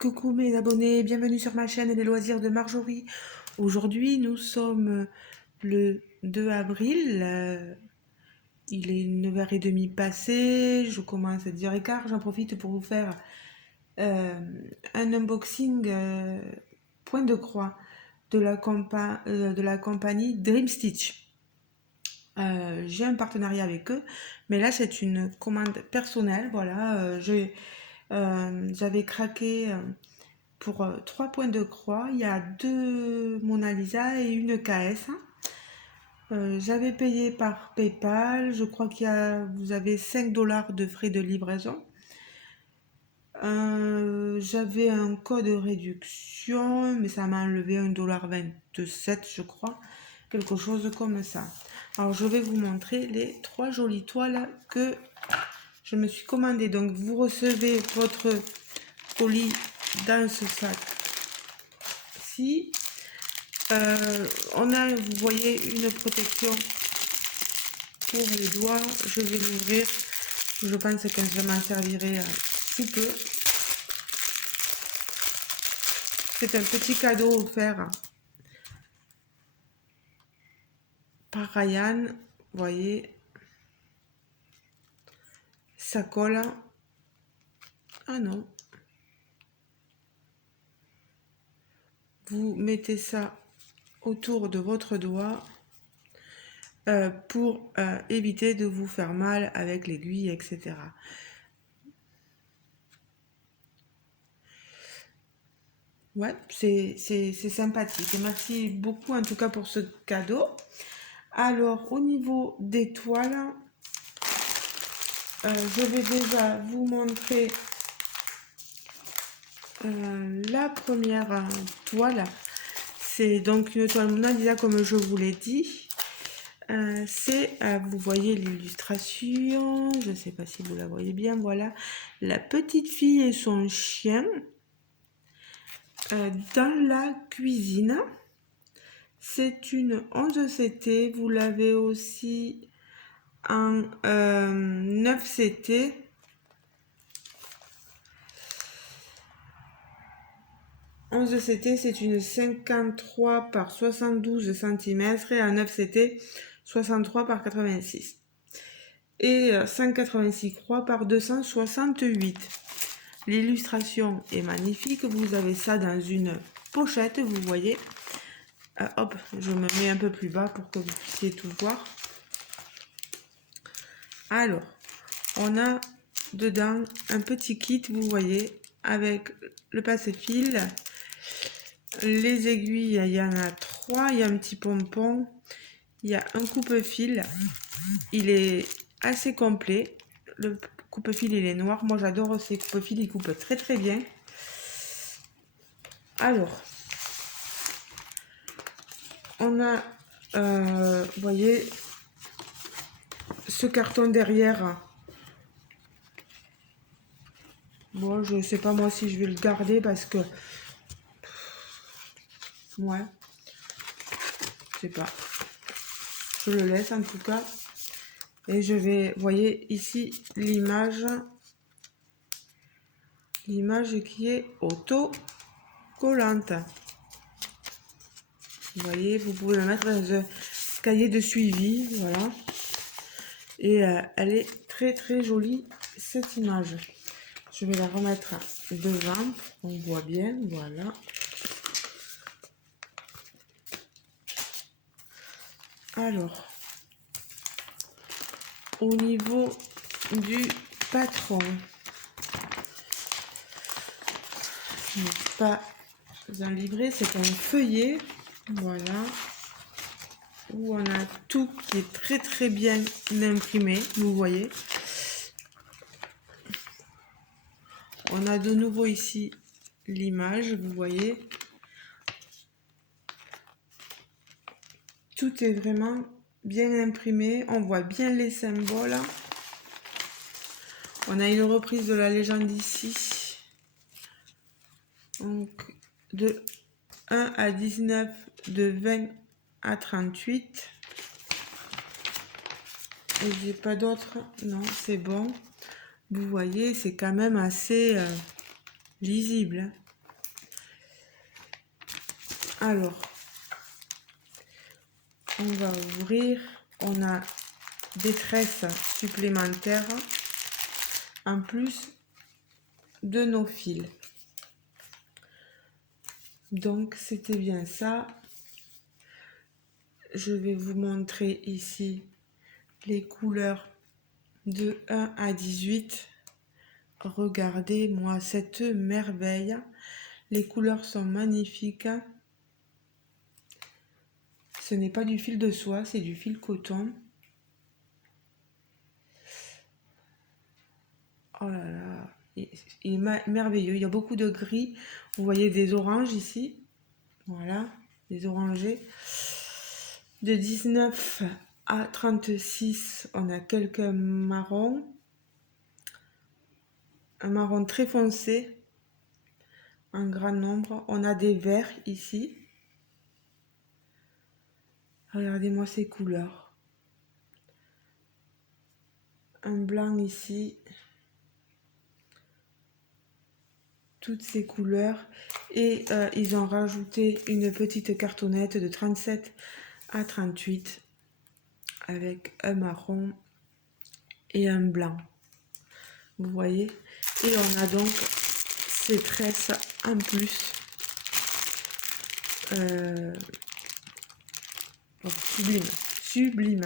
Coucou mes abonnés, bienvenue sur ma chaîne Les Loisirs de Marjorie. Aujourd'hui nous sommes le 2 avril, il est 9h30 passé, je commence à 10h15, j'en profite pour vous faire un unboxing point de croix de la compagnie Dream Stitch. J'ai un partenariat avec eux, mais là c'est une commande personnelle, voilà, j'avais craqué pour 3 points de croix, il y a 2 Mona Lisa et une KS. J'avais payé par PayPal, je crois vous avez 5 $ de frais de livraison. J'avais un code de réduction, mais ça m'a enlevé 1,27 $, je crois, quelque chose comme ça. Alors je vais vous montrer les 3 jolies toiles que je me suis commandé. Donc vous recevez votre colis dans ce sac-ci. On a, vous voyez, une protection pour les doigts. Je vais l'ouvrir. Je pense que je m'en servirai sous peu. C'est un petit cadeau offert par Ryan. Vous voyez, ça colle. Ah non. Vous mettez ça autour de votre doigt pour éviter de vous faire mal avec l'aiguille, etc. Ouais, c'est sympathique. Et merci beaucoup en tout cas pour ce cadeau. Alors, au niveau des toiles, je vais déjà vous montrer la première toile. C'est donc une toile Mona Lisa comme je vous l'ai dit. Vous voyez l'illustration, je ne sais pas si vous la voyez bien, voilà. La petite fille et son chien dans la cuisine. C'est une 11 CT, vous l'avez aussi en 9 CT. C'est une 53 par 72 cm et un 9 CT 63 par 86 et 186 croix par 268. L'illustration est magnifique, vous avez ça dans une pochette, vous voyez. Hop, je me mets un peu plus bas pour que vous puissiez tout voir. Alors, on a dedans un petit kit, vous voyez, avec le passe-fil, les aiguilles, il y en a 3, il y a un petit pompon, il y a un coupe-fil, il est assez complet, le coupe-fil il est noir, moi j'adore ces coupe-fils, ils coupent très très bien. Alors, on a, vous voyez, ce carton derrière. Bon, je sais pas moi si je vais le garder parce que... Ouais. Je sais pas. Je le laisse en tout cas. Et je vais... Vous voyez ici l'image. L'image qui est auto-collante. Vous voyez, vous pouvez la mettre dans un cahier de suivi. Voilà. Et elle est très très jolie cette image. Je vais la remettre devant. On voit bien. Voilà. Alors, au niveau du patron, ce n'est pas un livret, c'est un feuillet, voilà, où on a tout qui est très très bien imprimé, vous voyez. On a de nouveau ici l'image, vous voyez. Tout est vraiment bien imprimé, on voit bien les symboles. On a une reprise de la légende ici. Donc, de 1 à 19, de 20 à 38. Et j'ai pas d'autres. Non, c'est bon. Vous voyez, c'est quand même assez lisible. Alors, on va ouvrir. On a des tresses supplémentaires en plus de nos fils. Donc, c'était bien ça. Je vais vous montrer ici les couleurs de 1 à 18. Regardez-moi cette merveille. Les couleurs sont magnifiques. Ce n'est pas du fil de soie, c'est du fil coton. Oh là là, il est merveilleux. Il y a beaucoup de gris. Vous voyez des oranges ici. Voilà, des orangés. De 19 à 36, on a quelques marrons. Un marron très foncé, en grand nombre. On a des verts ici. Regardez-moi ces couleurs. Un blanc ici. Toutes ces couleurs. Et ils ont rajouté une petite cartonnette de 37 à 38 avec un marron et un blanc. Vous voyez? Et on a donc ces tresses en plus. Sublime, sublime.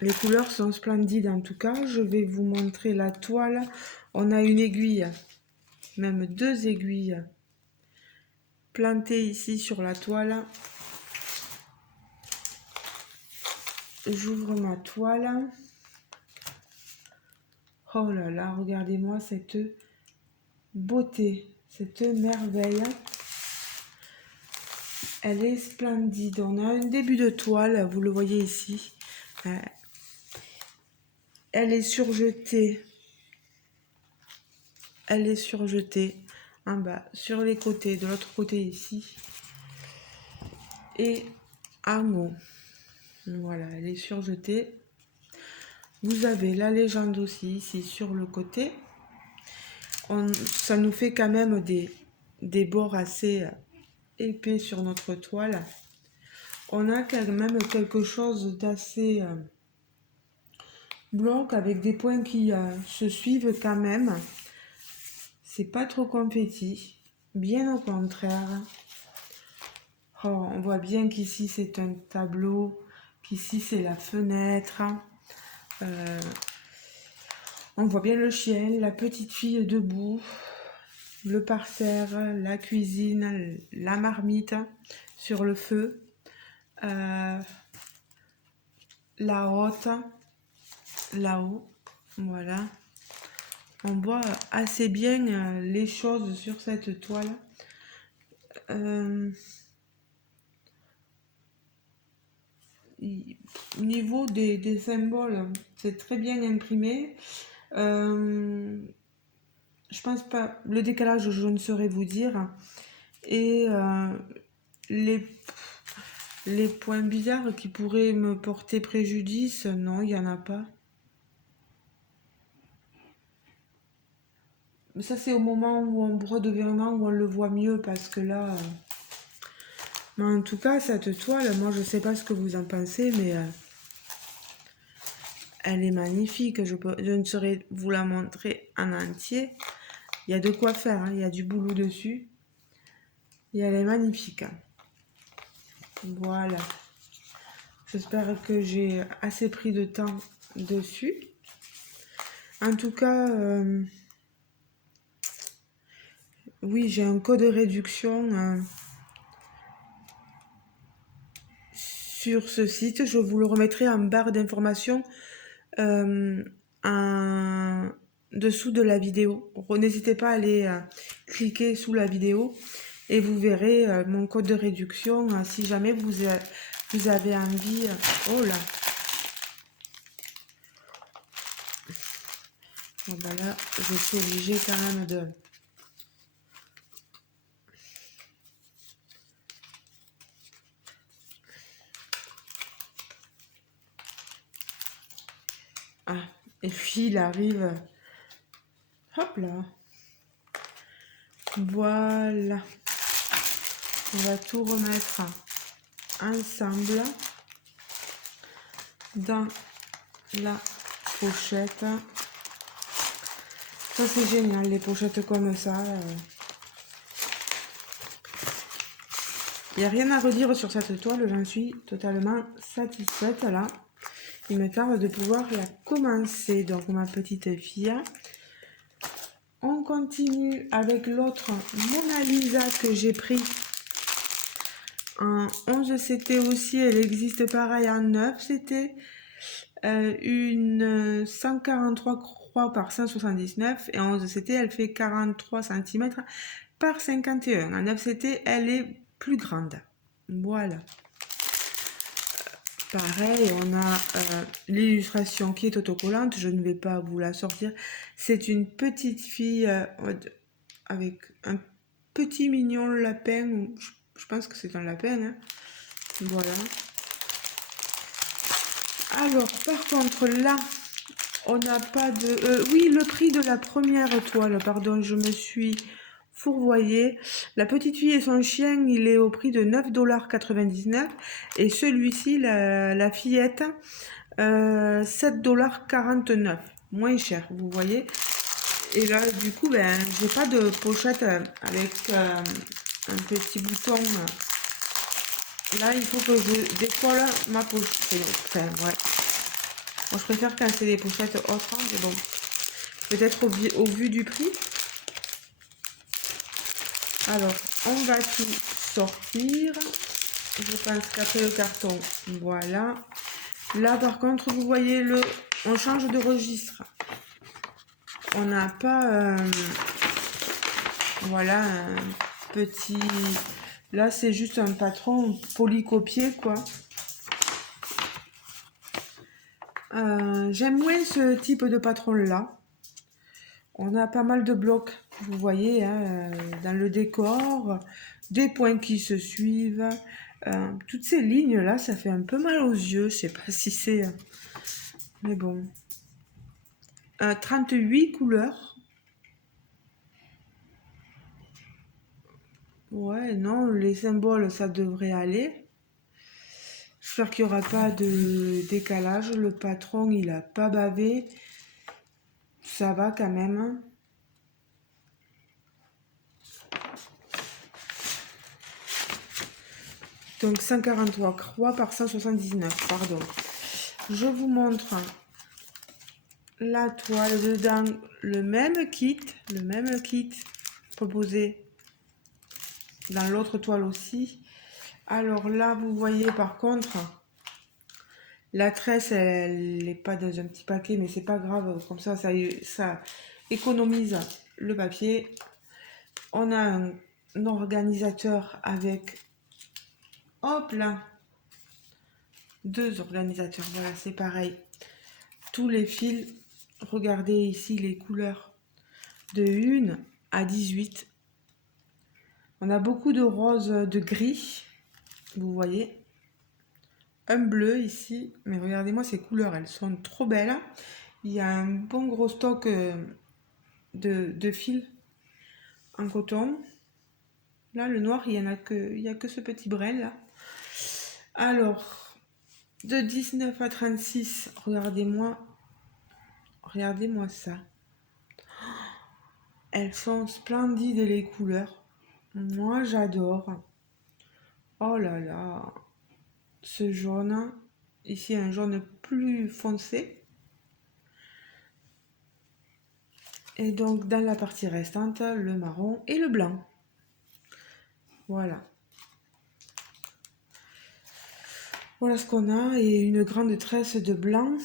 Les couleurs sont splendides en tout cas. Je vais vous montrer la toile. On a une aiguille, même 2 aiguilles plantées ici sur la toile. J'ouvre ma toile. Oh là là, regardez-moi cette beauté, cette merveille. Elle est splendide. On a un début de toile, vous le voyez ici. Elle est surjetée. Elle est surjetée en bas, sur les côtés, de l'autre côté ici. Et en haut. Voilà, elle est surjetée. Vous avez la légende aussi ici sur le côté. Ça nous fait quand même des bords assez épais sur notre toile. On a quand même quelque chose d'assez bloc avec des points qui se suivent quand même. C'est pas trop confetti, bien au contraire. Oh, on voit bien qu'ici c'est un tableau, qu'ici c'est la fenêtre. On voit bien le chien, la petite fille debout, le parterre, la cuisine, la marmite sur le feu, la hotte là-haut, voilà. On voit assez bien les choses sur cette toile. Au niveau des symboles, c'est très bien imprimé. Je pense pas, le décalage, je ne saurais vous dire. Et les points bizarres qui pourraient me porter préjudice, non, il n'y en a pas. Mais ça, c'est au moment où on brode vraiment, où on le voit mieux, parce que là... Mais en tout cas, cette toile, moi, je sais pas ce que vous en pensez, mais elle est magnifique. Je ne saurais vous la montrer en entier. Il y a de quoi faire, hein. Il y a du boulot dessus. Et elle est magnifique. Voilà. J'espère que j'ai assez pris de temps dessus. En tout cas, oui, j'ai un code de réduction sur ce site. Je vous le remettrai en barre d'informations en dessous de la vidéo. N'hésitez pas à aller cliquer sous la vidéo et vous verrez mon code de réduction si jamais vous avez envie. Oh là! Bon, ben là, je suis obligée quand même de... Ah, et puis il arrive... Hop là. Voilà. On va tout remettre ensemble dans la pochette. Ça c'est génial, les pochettes comme ça. Il n'y a rien à redire sur cette toile, j'en suis totalement satisfaite là. Il me tarde de pouvoir la commencer. Donc ma petite fille. On continue avec l'autre Mona Lisa que j'ai pris en 11 CT aussi. Elle existe pareil en 9 CT. Une 143 croix par 179 et en 11 CT elle fait 43 cm par 51. En 9 CT elle est plus grande. Voilà. Pareil, on a l'illustration qui est autocollante. Je ne vais pas vous la sortir. C'est une petite fille avec un petit mignon lapin. Je pense que c'est un lapin. Hein. Voilà. Alors, par contre, là, on n'a pas de... oui, le prix de la première toile. Pardon, je me suis fourvoyée. La petite fille et son chien, il est au prix de 9,99 $. Et celui-ci, la fillette, 7,49 $. Moins cher, vous voyez. Et là, du coup, ben, j'ai pas de pochette avec un petit bouton. Là, il faut que je décolle ma pochette. Enfin, ouais. Moi, je préfère quand c'est des pochettes autres, mais bon. Peut-être au vu du prix. Alors, on va tout sortir. Je pense qu'après le carton, voilà. Là, par contre, vous voyez, on change de registre. On n'a pas... voilà, un petit... Là, c'est juste un patron polycopié, quoi. J'aime moins ce type de patron-là. On a pas mal de blocs, vous voyez, hein, dans le décor, des points qui se suivent. Toutes ces lignes-là, ça fait un peu mal aux yeux. Je sais pas si c'est... mais bon. 38 couleurs. Ouais, non, les symboles, ça devrait aller. J'espère qu'il n'y aura pas de décalage. Le patron, il a pas bavé. Ça va quand même. Donc 143 croix par 179, pardon. Je vous montre la toile dedans, le même kit proposé dans l'autre toile aussi. Alors là, vous voyez par contre, la tresse, elle n'est pas dans un petit paquet, mais c'est pas grave, comme ça économise le papier. On a un organisateur avec, hop là, deux organisateurs, voilà, c'est pareil. Tous les fils, regardez ici les couleurs de 1 à 18. On a beaucoup de rose, de gris, vous voyez. Un bleu ici, mais regardez-moi ces couleurs, elles sont trop belles. Il y a un bon gros stock de fils en coton. Là, le noir, il y a que ce petit brin là. Alors, de 19 à 36, regardez-moi ça. Elles sont splendides les couleurs. Moi, j'adore. Oh là là. Ce jaune, ici un jaune plus foncé. Et donc, dans la partie restante, le marron et le blanc. Voilà. Voilà ce qu'on a. Et une grande tresse de blanc.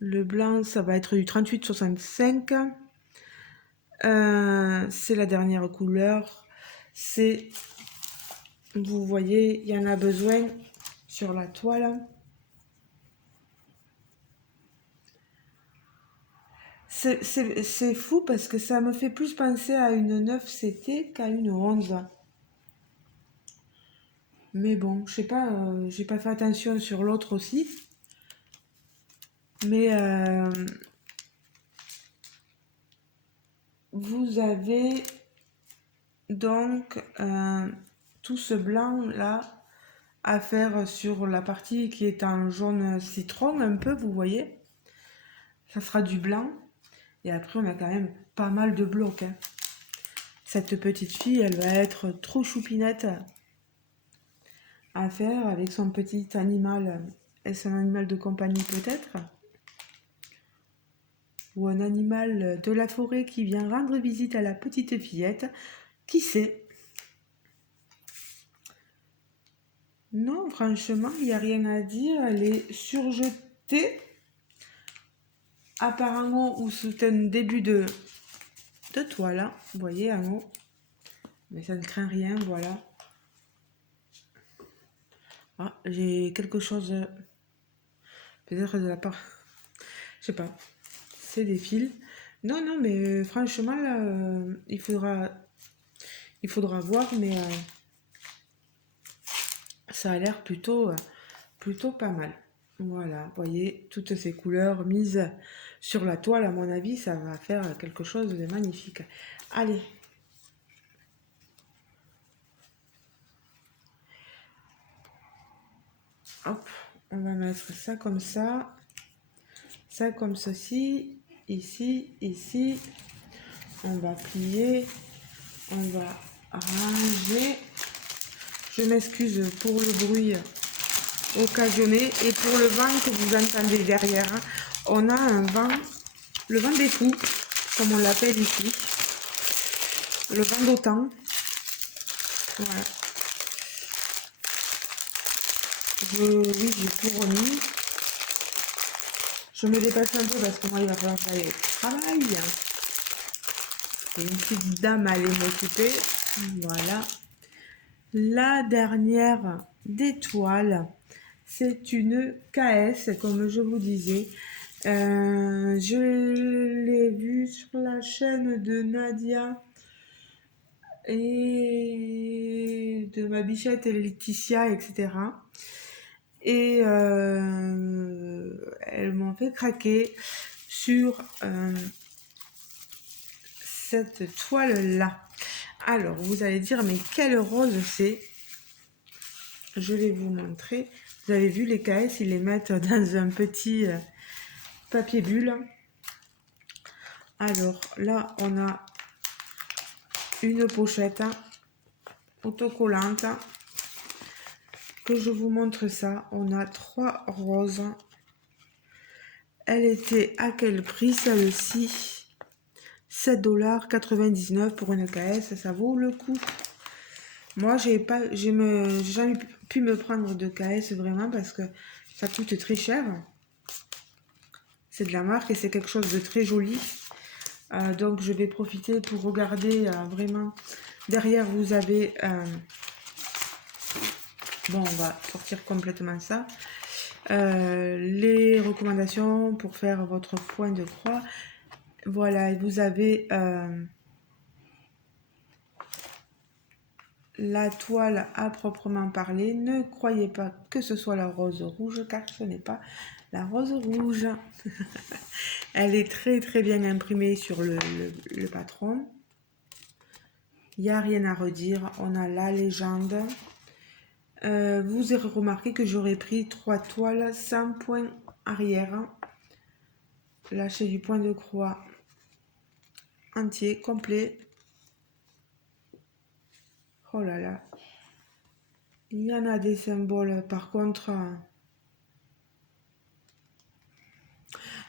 Le blanc, ça va être du 38-65. C'est la dernière couleur. C'est, vous voyez, il y en a besoin sur la toile. C'est fou parce que ça me fait plus penser à une 9 CT qu'à une 11. Mais bon, je sais pas, j'ai pas fait attention sur l'autre aussi. Mais vous avez donc tout ce blanc là à faire sur la partie qui est en jaune citron un peu, vous voyez. Ça sera du blanc. Et après, on a quand même pas mal de blocs, hein. Cette petite fille, elle va être trop choupinette à faire avec son petit animal. Est-ce un animal de compagnie peut-être? Ou un animal de la forêt qui vient rendre visite à la petite fillette? Qui sait? Non, franchement, il n'y a rien à dire. Elle est surjetée. Apparemment, ou c'est un début de toile, hein. Vous voyez, un mot. Mais ça ne craint rien, voilà. Ah, j'ai quelque chose... Peut-être de la part... Je sais pas. C'est des fils. Non, non, mais franchement, là, il faudra voir, mais ça a l'air plutôt pas mal. Voilà, vous voyez, toutes ces couleurs mises sur la toile, à mon avis, ça va faire quelque chose de magnifique. Allez. Hop, on va mettre ça comme ça comme ceci, ici, ici. On va plier, on va ranger. Je m'excuse pour le bruit occasionné et pour le vent que vous entendez derrière. On a un vent, le vent des fous, comme on l'appelle ici, le vent d'OTAN. Voilà. Oui, j'ai tout remis. Je me dépêche un peu parce que moi, il va falloir que j'aille au travail. Et une petite dame allait m'occuper. Voilà. La dernière des toiles, c'est une KS, comme je vous disais. Je l'ai vue sur la chaîne de Nadia et de ma bichette et Laetitia, etc. Et elles m'ont fait craquer sur cette toile-là. Alors, vous allez dire, mais quel rose c'est? Je vais vous montrer. Vous avez vu, les KS, ils les mettent dans un petit papier bulle. Alors, là, on a une pochette autocollante. Que je vous montre ça. On a 3 roses. Elle était à quel prix, celle-ci? 7,99 $ pour une KS, ça vaut le coup. Moi, j'ai jamais pu me prendre de KS vraiment parce que ça coûte très cher. C'est de la marque et c'est quelque chose de très joli. Donc, je vais profiter pour regarder vraiment. Derrière, vous avez... bon, on va sortir complètement ça. Les recommandations pour faire votre point de croix. Voilà, et vous avez... la toile à proprement parler. Ne croyez pas que ce soit la rose rouge, car ce n'est pas la rose rouge. Elle est très très bien imprimée sur le patron. Il n'y a rien à redire. On a la légende. Vous aurez remarqué que j'aurais pris 3 toiles sans point arrière. Lâcher du point de croix entier, complet. Oh là là. Il y en a des symboles par contre.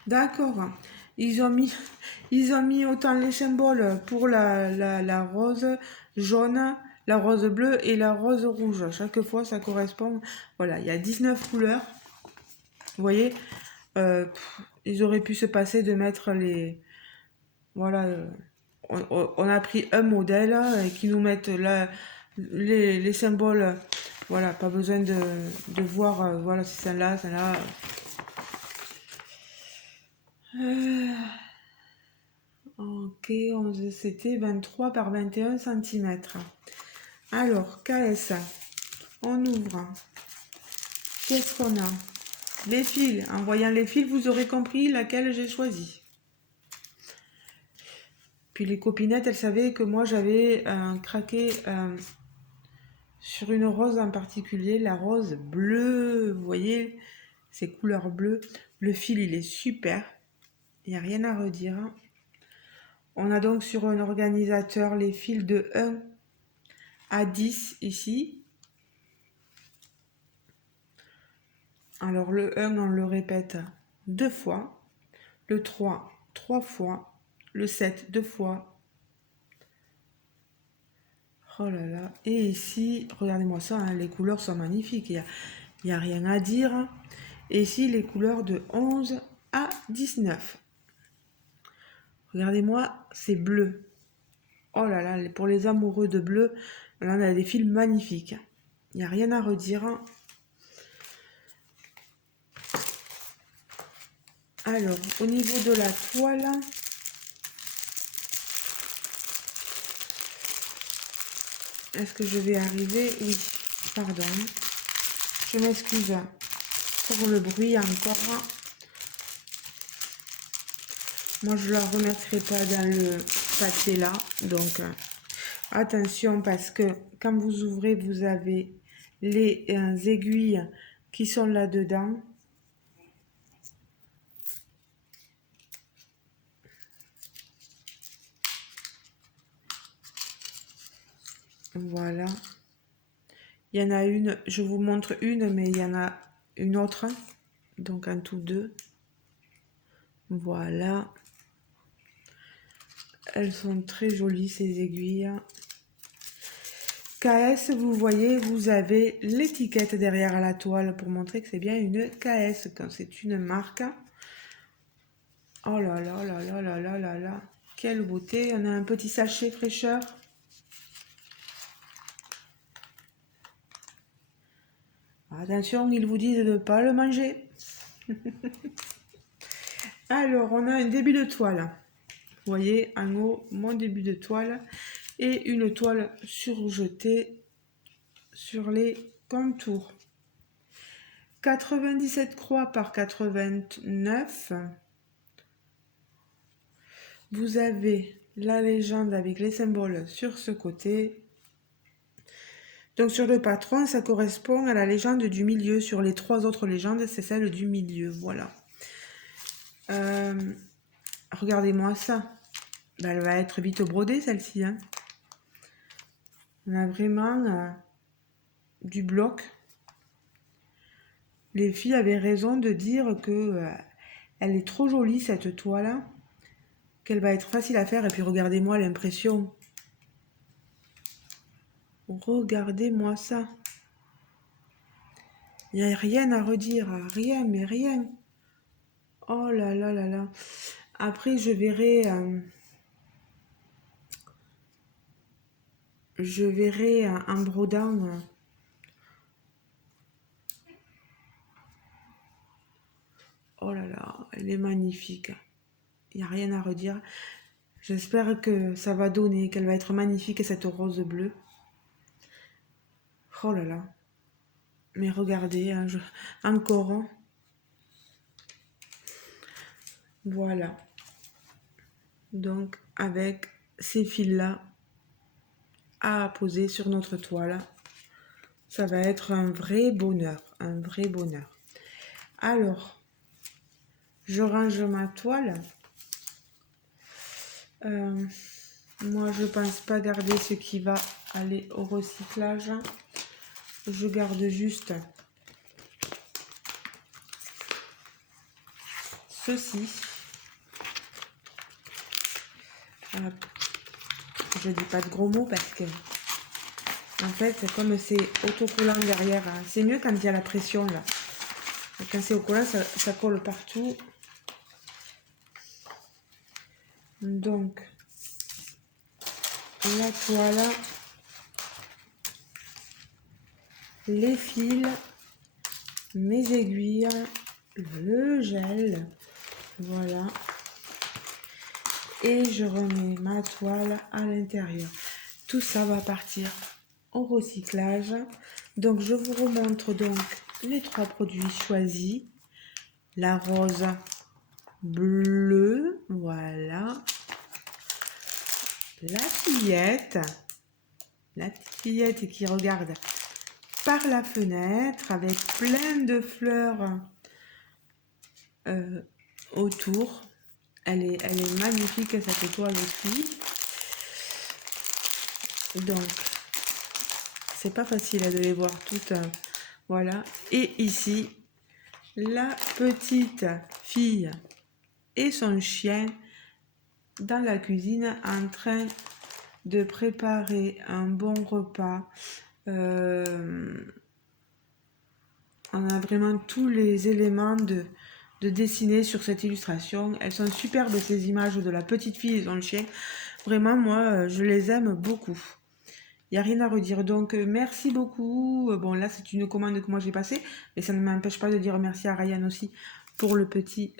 D'accord. Ils ont mis autant les symboles pour la rose jaune, la rose bleue et la rose rouge. Chaque fois, ça correspond. Voilà, il y a 19 couleurs. Vous voyez, ils auraient pu se passer de mettre les... Voilà, on a pris un modèle et qui nous mettent là, les symboles. Voilà, pas besoin de voir, voilà, c'est celle-là, celle-là. Ok, c'était 23 par 21 cm. Alors, KS, on ouvre. Qu'est-ce qu'on a? Les fils. En voyant les fils, vous aurez compris laquelle j'ai choisi. Puis les copinettes, elles savaient que moi j'avais craqué sur une rose en particulier, la rose bleue. Vous voyez, ces couleurs bleues. Le fil, il est super. Il n'y a rien à redire. On a donc sur un organisateur les fils de 1 à 10 ici. Alors le 1, on le répète 2 fois. Le 3, 3 fois. Le 7, 2 fois. Oh là là. Et ici, regardez-moi ça, hein, les couleurs sont magnifiques. Il n'y a rien à dire. Et ici, les couleurs de 11 à 19. Regardez-moi, c'est bleu. Oh là là, pour les amoureux de bleu, là, on a des fils magnifiques. Il n'y a rien à redire. Alors, au niveau de la toile, est-ce que je vais arriver? Oui, pardon. Je m'excuse pour le bruit encore. Moi, je ne la remettrai pas dans le papier là. Donc, attention parce que quand vous ouvrez, vous avez les aiguilles qui sont là-dedans. Voilà. Il y en a une, je vous montre une, mais il y en a une autre. Donc, en tout deux. Voilà. Elles sont très jolies, ces aiguilles. KS, vous voyez, vous avez l'étiquette derrière la toile pour montrer que c'est bien une KS, quand c'est une marque. Oh là là là là là là là là. Quelle beauté. On a un petit sachet fraîcheur. Attention, ils vous disent de ne pas le manger. Alors, on a un début de toile. Vous voyez, en haut, mon début de toile. Et une toile surjetée sur les contours. 97 croix par 89. Vous avez la légende avec les symboles sur ce côté. Donc sur le patron, ça correspond à la légende du milieu. Sur les 3 autres légendes, c'est celle du milieu. Voilà. Regardez-moi ça. Ben, elle va être vite brodée celle-ci. Hein. On a vraiment du bloc. Les filles avaient raison de dire que elle est trop jolie cette toile. Qu'elle va être facile à faire. Et puis regardez-moi l'impression. Regardez-moi ça. Il n'y a rien à redire. Rien, mais rien. Oh là là là là. Après, je verrai un brodant. Oh là là, elle est magnifique. Il n'y a rien à redire. J'espère que ça va donner, qu'elle va être magnifique, cette rose bleue. Oh là là. Mais regardez, hein, encore. Hein. Voilà. Donc, avec ces fils-là à poser sur notre toile, ça va être un vrai bonheur. Un vrai bonheur. Alors, je range ma toile. Moi, je pense pas garder ce qui va aller au recyclage. Je garde juste ceci. Je dis pas de gros mots parce que, en fait, comme c'est autocollant derrière, hein, c'est mieux quand il y a la pression là. Et quand c'est au collant, ça colle partout. Donc, la toile, les fils, mes aiguilles, le gel, voilà. Et je remets ma toile à l'intérieur. Tout ça va partir au recyclage. Donc, je vous remontre donc les 3 produits choisis. La rose bleue, voilà. La petite fillette qui regarde par la fenêtre avec plein de fleurs autour. Elle est magnifique cette toile aussi. Donc, c'est pas facile de les voir toutes. Voilà. Et ici, la petite fille et son chien dans la cuisine en train de préparer un bon repas. On a vraiment tous les éléments de dessiner sur cette illustration. Elles sont superbes ces images de la petite fille et son chien. Vraiment, moi, je les aime beaucoup. Il n'y a rien à redire. Donc, merci beaucoup. Bon, là, c'est une commande que moi j'ai passée, mais ça ne m'empêche pas de dire merci à Ryan aussi pour le petit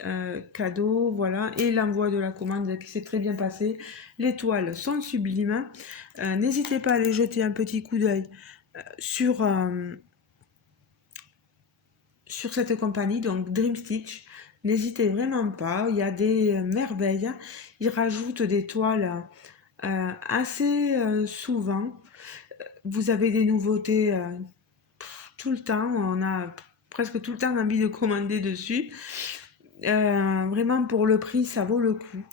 cadeau. Voilà. Et l'envoi de la commande qui s'est très bien passé. Les toiles sont sublimes. N'hésitez pas à aller jeter un petit coup d'œil sur cette compagnie, donc Dream Stitch. N'hésitez vraiment pas. Il y a des merveilles. Ils rajoutent des toiles assez souvent. Vous avez des nouveautés tout le temps. On a presque tout le temps envie de commander dessus. Vraiment, pour le prix, ça vaut le coup.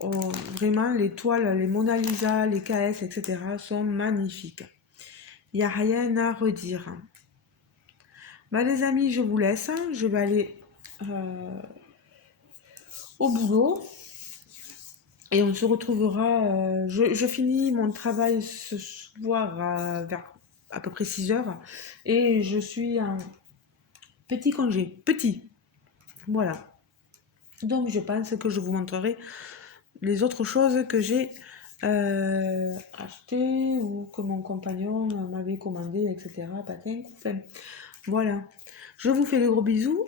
Oh, vraiment, les toiles, les Mona Lisa, les KS, etc. sont magnifiques. Il n'y a rien à redire. Bah, les amis, je vous laisse. Je vais aller au boulot. Et on se retrouvera. Je finis mon travail ce soir vers à peu près 6 heures. Et je suis en petit congé. Petit. Voilà. Donc je pense que je vous montrerai les autres choses que j'ai achetées ou que mon compagnon m'avait commandé, etc. Patin, enfin, voilà. Je vous fais de gros bisous.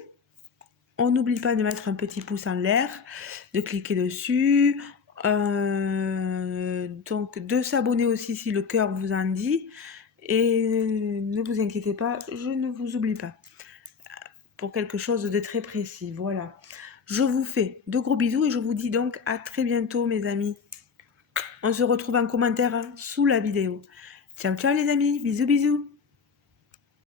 On n'oublie pas de mettre un petit pouce en l'air, de cliquer dessus, donc de s'abonner aussi si le cœur vous en dit. Et ne vous inquiétez pas, je ne vous oublie pas. Pour quelque chose de très précis, voilà. Je vous fais de gros bisous et je vous dis donc à très bientôt mes amis. On se retrouve en commentaire sous la vidéo. Ciao ciao les amis, bisous bisous.